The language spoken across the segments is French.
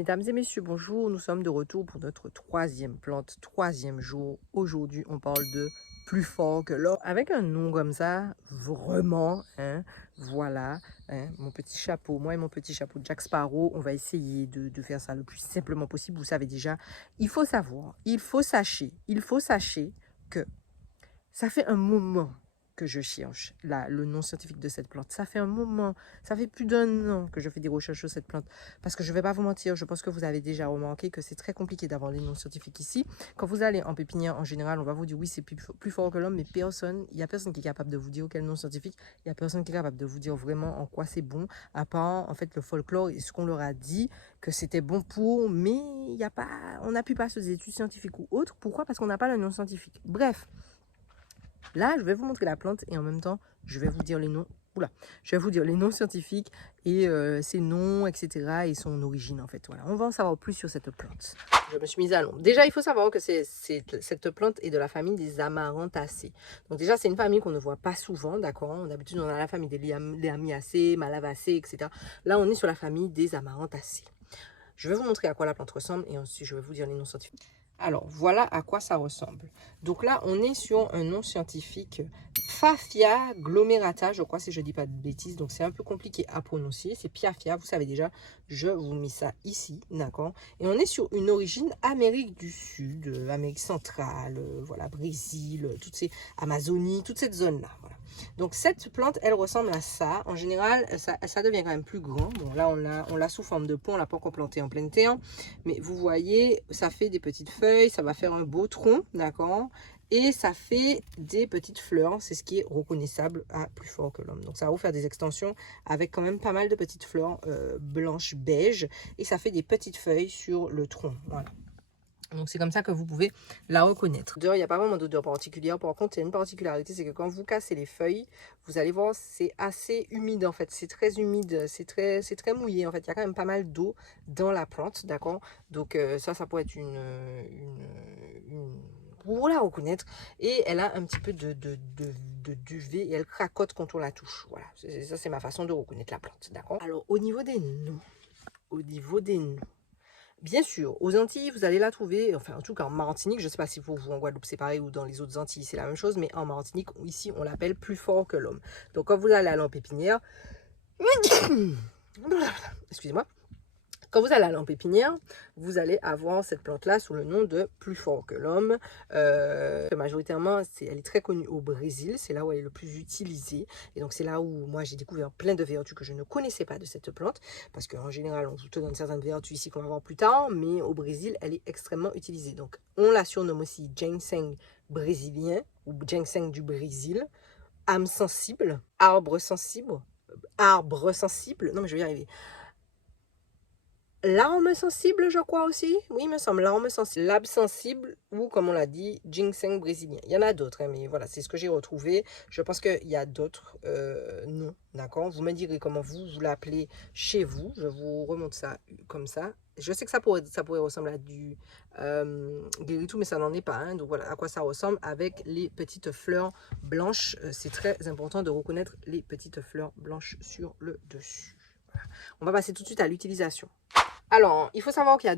Mesdames et messieurs, bonjour. Nous sommes de retour pour notre troisième plante, troisième jour. Aujourd'hui, on parle de plus fort que l'or. Avec un nom comme ça, vraiment, hein, voilà, hein, mon petit chapeau, moi et mon petit chapeau de Jack Sparrow, on va essayer de faire ça le plus simplement possible. Vous savez déjà, il faut savoir, il faut sachez que ça fait un moment que je cherche le nom scientifique de cette plante. Ça fait un moment, ça fait plus d'1 an que je fais des recherches sur cette plante. Parce que je ne vais pas vous mentir, je pense que vous avez déjà remarqué que c'est très compliqué d'avoir les noms scientifiques ici. Quand vous allez en pépinière, en général, on va vous dire oui, c'est plus fort que l'homme, mais il n'y a personne qui est capable de vous dire quel nom scientifique. Il n'y a personne qui est capable de vous dire vraiment en quoi c'est bon, à part en fait le folklore et ce qu'on leur a dit que c'était bon pour, mais il y a pas, on n'appuie pas sur des études scientifiques ou autres. Pourquoi? Parce qu'on n'a pas le nom scientifique. Bref. Là, je vais vous montrer la plante et en même temps, je vais vous dire les noms. Oula, je vais vous dire les noms scientifiques et ses noms, etc. et son origine en fait. Voilà, on va en savoir plus sur cette plante. Je me suis mise à l'ombre. Déjà, il faut savoir que cette plante est de la famille des Amaranthaceae. Donc déjà, c'est une famille qu'on ne voit pas souvent, d'accord. D'habitude, on a la famille des Liamiacées, Malavacées, etc. Là, on est sur la famille des Amaranthaceae. Je vais vous montrer à quoi la plante ressemble et ensuite, je vais vous dire les noms scientifiques. Alors, voilà à quoi ça ressemble. Donc là, on est sur un nom scientifique, Pfaffia glomerata, je crois, si je ne dis pas de bêtises. Donc, c'est un peu compliqué à prononcer. C'est Pfaffia, vous savez déjà, je vous mets ça ici, d'accord. Et on est sur une origine Amérique du Sud, Amérique centrale, voilà, Brésil, toutes ces Amazonie, toute cette zone-là, voilà. Donc, cette plante, elle ressemble à ça. En général, ça devient quand même plus grand. Bon, là, on l'a sous forme de pont, on l'a pas encore planté en pleine terre. Mais vous voyez, ça fait des petites feuilles, ça va faire un beau tronc, d'accord? Et ça fait des petites fleurs, c'est ce qui est reconnaissable à plus fort que l'homme. Donc ça va vous faire des extensions avec quand même pas mal de petites fleurs blanches beige. Et ça fait des petites feuilles sur le tronc, voilà. Donc c'est comme ça que vous pouvez la reconnaître. D'odeur, il n'y a pas vraiment d'odeur particulière. Par contre, il y a une particularité, c'est que quand vous cassez les feuilles, vous allez voir, c'est assez humide en fait. C'est très humide, c'est très mouillé en fait. Il y a quand même pas mal d'eau dans la plante, d'accord. Donc ça pourrait être pour la reconnaître. Et elle a un petit peu de duvet et elle cracote quand on la touche. Voilà, ça c'est ma façon de reconnaître la plante, d'accord. Alors au niveau des noms, bien sûr, aux Antilles, vous allez la trouver, enfin en tout cas en Martinique, je ne sais pas si pour vous en Guadeloupe c'est pareil ou dans les autres Antilles c'est la même chose, mais en Martinique, ici on l'appelle plus fort que l'homme. Donc quand vous allez aller en pépinière, excusez-moi, quand vous allez aller en pépinière, vous allez avoir cette plante-là sous le nom de plus fort que l'homme. Majoritairement, elle est très connue au Brésil. C'est là où elle est le plus utilisée. Et donc, c'est là où moi, j'ai découvert plein de vertus que je ne connaissais pas de cette plante. Parce qu'en général, on vous donne certaines vertus ici qu'on va voir plus tard. Mais au Brésil, elle est extrêmement utilisée. Donc, on la surnomme aussi ginseng brésilien ou ginseng du Brésil. Âme sensible, arbre sensible. Non, mais je vais y arriver. L'arme sensible, je crois aussi. Oui, il me semble, l'arme sensible. L'arbre sensible ou, comme on l'a dit, ginseng brésilien. Il y en a d'autres, hein, mais voilà, c'est ce que j'ai retrouvé. Je pense qu'il y a d'autres noms, d'accord? Vous me direz comment vous l'appelez chez vous. Je vous remonte ça comme ça. Je sais que ça pourrait ressembler à du guéritou, mais ça n'en est pas. Hein. Donc voilà à quoi ça ressemble avec les petites fleurs blanches. C'est très important de reconnaître les petites fleurs blanches sur le dessus. Voilà. On va passer tout de suite à l'utilisation. Alors, il faut savoir qu'il y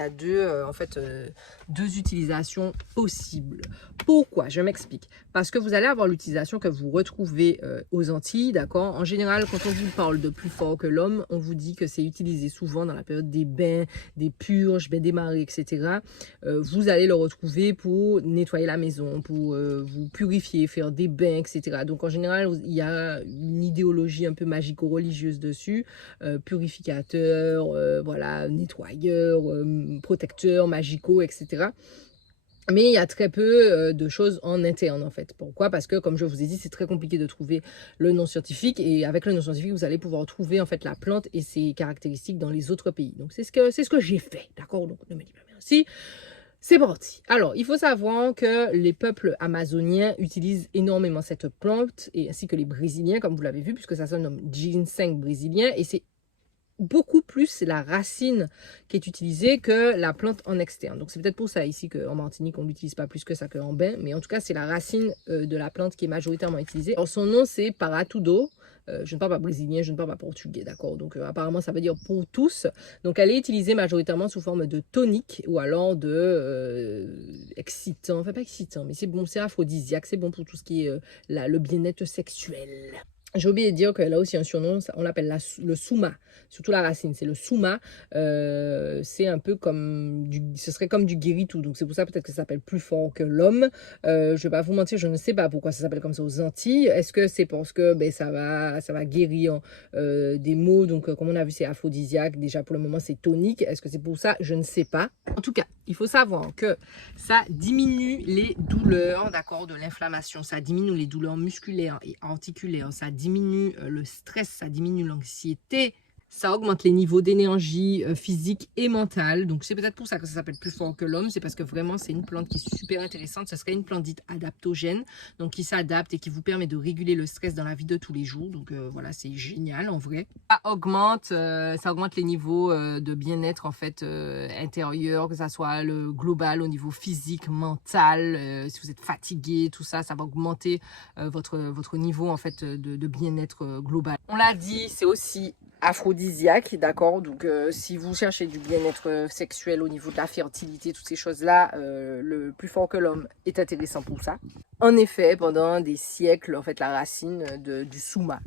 a deux utilisations possibles. Pourquoi? Je m'explique. Parce que vous allez avoir l'utilisation que vous retrouvez aux Antilles, d'accord? En général, quand on vous parle de plus fort que l'homme, on vous dit que c'est utilisé souvent dans la période des bains, des purges, bains des marées, etc. Vous allez le retrouver pour nettoyer la maison, pour vous purifier, faire des bains, etc. Donc, en général, il y a une idéologie un peu magico-religieuse dessus, purificateur, voilà, nettoyeurs, protecteurs, magicaux, etc. Mais il y a très peu de choses en interne en fait. Pourquoi? Parce que comme je vous ai dit, c'est très compliqué de trouver le nom scientifique et avec le nom scientifique, vous allez pouvoir trouver en fait la plante et ses caractéristiques dans les autres pays. Donc c'est ce que j'ai fait, d'accord? Donc ne me dis pas merci. C'est parti. Alors, il faut savoir que les peuples amazoniens utilisent énormément cette plante et ainsi que les Brésiliens, comme vous l'avez vu, puisque ça se nomme ginseng brésilien et c'est beaucoup plus la racine qui est utilisée que la plante en externe. Donc c'est peut-être pour ça ici qu'en Martinique on l'utilise pas plus que ça qu'en bain, mais en tout cas c'est la racine de la plante qui est majoritairement utilisée. Alors son nom c'est Paratudo, je ne parle pas brésilien, je ne parle pas portugais, d'accord? Donc apparemment ça veut dire pour tous. Donc elle est utilisée majoritairement sous forme de tonique ou alors de excitant, enfin pas excitant, mais c'est bon, c'est aphrodisiaque, c'est bon pour tout ce qui est le bien-être sexuel. J'ai oublié de dire qu'elle a aussi un surnom, on l'appelle le souma, surtout la racine, c'est le souma. C'est un peu comme ce serait comme du guéri-tout, donc c'est pour ça peut-être que ça s'appelle plus fort que l'homme. Je vais pas vous mentir, je ne sais pas pourquoi ça s'appelle comme ça aux Antilles. Est-ce que c'est parce que ben, ça va guérir des maux, donc comme on a vu c'est aphrodisiaque, déjà pour le moment c'est tonique. Est-ce que c'est pour ça? Je ne sais pas. En tout cas, il faut savoir que ça diminue les douleurs, d'accord, de l'inflammation, ça diminue les douleurs musculaires et articulaires, ça diminue le stress, ça diminue l'anxiété, ça augmente les niveaux d'énergie physique et mentale. Donc, c'est peut-être pour ça que ça s'appelle plus fort que l'homme. C'est parce que vraiment, c'est une plante qui est super intéressante. Ce serait une plante dite adaptogène, donc qui s'adapte et qui vous permet de réguler le stress dans la vie de tous les jours. Donc, voilà, c'est génial en vrai. Ça augmente les niveaux de bien-être en fait intérieur, que ça soit le global au niveau physique, mental. Si vous êtes fatigué, tout ça, ça va augmenter votre niveau en fait de bien-être global. On l'a dit, c'est aussi aphrodisiaque, d'accord? Donc si vous cherchez du bien-être sexuel au niveau de la fertilité, toutes ces choses-là, le plus fort que l'homme est intéressant pour ça. En effet, pendant des siècles, en fait, la racine du souma,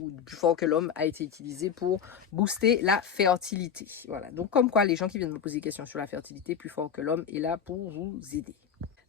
ou du plus fort que l'homme, a été utilisée pour booster la fertilité. Voilà. Donc comme quoi, les gens qui viennent me poser des questions sur la fertilité, plus fort que l'homme est là pour vous aider.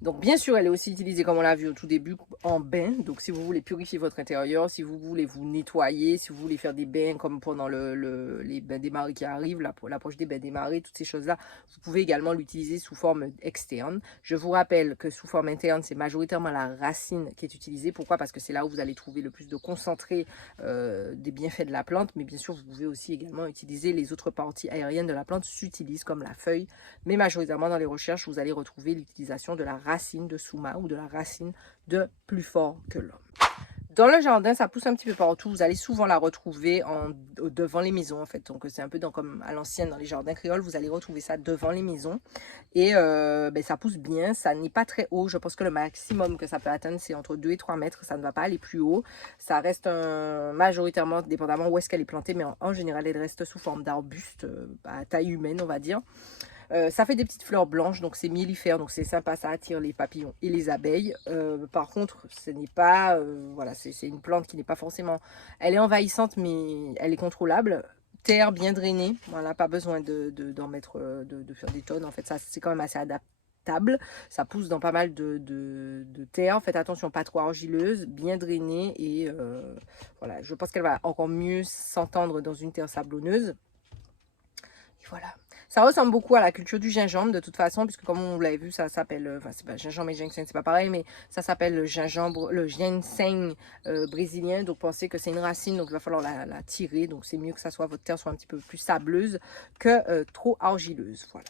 Donc bien sûr, elle est aussi utilisée, comme on l'a vu au tout début, en bain. Donc si vous voulez purifier votre intérieur, si vous voulez vous nettoyer, si vous voulez faire des bains comme pendant les bains des marées qui arrivent, l'approche des bains des marées, toutes ces choses-là, vous pouvez également l'utiliser sous forme externe. Je vous rappelle que sous forme interne, c'est majoritairement la racine qui est utilisée. Pourquoi? Parce que c'est là où vous allez trouver le plus de concentré des bienfaits de la plante. Mais bien sûr, vous pouvez aussi également utiliser les autres parties aériennes de la plante, s'utilisent comme la feuille. Mais majoritairement dans les recherches, vous allez retrouver l'utilisation de la racine de souma ou de la racine de plus fort que l'homme. Dans le jardin, ça pousse un petit peu partout. Vous allez souvent la retrouver devant les maisons, en fait. Donc, c'est un peu comme à l'ancienne, dans les jardins créoles, vous allez retrouver ça devant les maisons. Et ben, ça pousse bien. Ça n'est pas très haut. Je pense que le maximum que ça peut atteindre, c'est entre 2 et 3 mètres. Ça ne va pas aller plus haut. Ça reste majoritairement, dépendamment où est-ce qu'elle est plantée, mais en général, elle reste sous forme d'arbuste à taille humaine, on va dire. Ça fait des petites fleurs blanches, donc c'est mellifère, donc c'est sympa, ça attire les papillons et les abeilles. Par contre, ce n'est pas, voilà, c'est une plante qui n'est pas forcément, elle est envahissante, mais elle est contrôlable. Terre bien drainée, voilà, pas besoin d'en mettre, de faire des tonnes. En fait, ça c'est quand même assez adaptable. Ça pousse dans pas mal de terre. Faites attention, pas trop argileuse, bien drainée et voilà. Je pense qu'elle va encore mieux s'entendre dans une terre sablonneuse. Et voilà. Ça ressemble beaucoup à la culture du gingembre de toute façon, puisque comme on l'avait vu, ça s'appelle, enfin c'est pas gingembre et ginseng, c'est pas pareil, mais ça s'appelle le gingembre, le ginseng brésilien. Donc pensez que c'est une racine, donc il va falloir la tirer. Donc c'est mieux que votre terre soit un petit peu plus sableuse que trop argileuse. Voilà.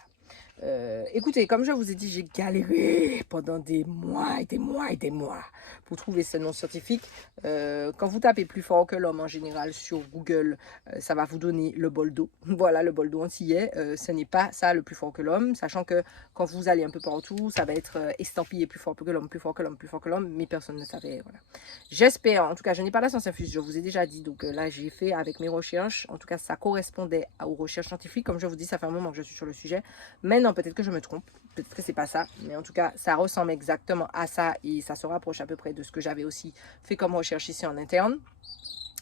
Écoutez, comme je vous ai dit, j'ai galéré pendant des mois et des mois et des mois pour trouver ce nom scientifique. Quand vous tapez plus fort que l'homme en général sur Google, ça va vous donner le bol d'eau. Voilà, le bol d'eau antillais. Ce n'est pas ça le plus fort que l'homme, sachant que quand vous allez un peu partout, ça va être estampillé plus fort que l'homme, plus fort que l'homme, plus fort que l'homme, mais personne ne savait. Voilà. J'espère, en tout cas, je n'ai pas la science infuse, je vous ai déjà dit, donc là j'ai fait avec mes recherches. En tout cas, ça correspondait aux recherches scientifiques. Comme je vous dis, ça fait un moment que je suis sur le sujet. Mais non, peut-être que je me trompe, peut-être que c'est pas ça, mais en tout cas, ça ressemble exactement à ça et ça se rapproche à peu près de ce que j'avais aussi fait comme recherche ici en interne.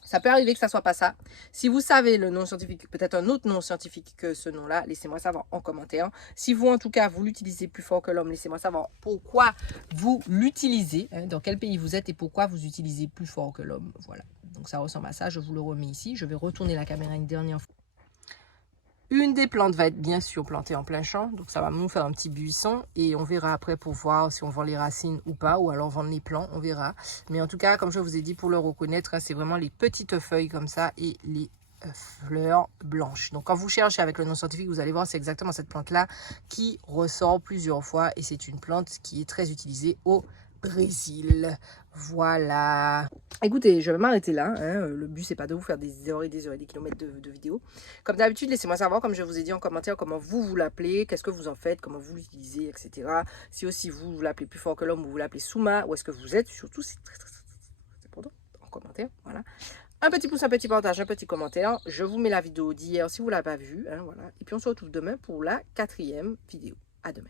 Ça peut arriver que ça soit pas ça. Si vous savez le nom scientifique, peut-être un autre nom scientifique que ce nom-là, laissez-moi savoir en commentaire. Si vous, en tout cas, vous l'utilisez plus fort que l'homme, laissez-moi savoir pourquoi vous l'utilisez, hein, dans quel pays vous êtes et pourquoi vous utilisez plus fort que l'homme. Voilà, donc ça ressemble à ça, je vous le remets ici. Je vais retourner la caméra une dernière fois. Une des plantes va être bien sûr plantée en plein champ, donc ça va nous faire un petit buisson et on verra après pour voir si on vend les racines ou pas, ou alors vendre les plants, on verra. Mais en tout cas, comme je vous ai dit, pour le reconnaître, hein, c'est vraiment les petites feuilles comme ça et les fleurs blanches. Donc quand vous cherchez avec le nom scientifique, vous allez voir, c'est exactement cette plante-là qui ressort plusieurs fois et c'est une plante qui est très utilisée au Brésil. Voilà. Écoutez, je vais m'arrêter là. Hein. Le but, c'est pas de vous faire des heures et des heures et des kilomètres de vidéos. Comme d'habitude, laissez-moi savoir, comme je vous ai dit en commentaire, comment vous l'appelez, qu'est-ce que vous en faites, comment vous l'utilisez, etc. Si aussi vous l'appelez plus fort que l'homme ou vous l'appelez souma, où est-ce que vous êtes, surtout, c'est très important en commentaire. Voilà. Un petit pouce, un petit partage, un petit commentaire. Je vous mets la vidéo d'hier si vous ne l'avez pas vue. Hein, voilà. Et puis on se retrouve demain pour la 4e vidéo. À demain.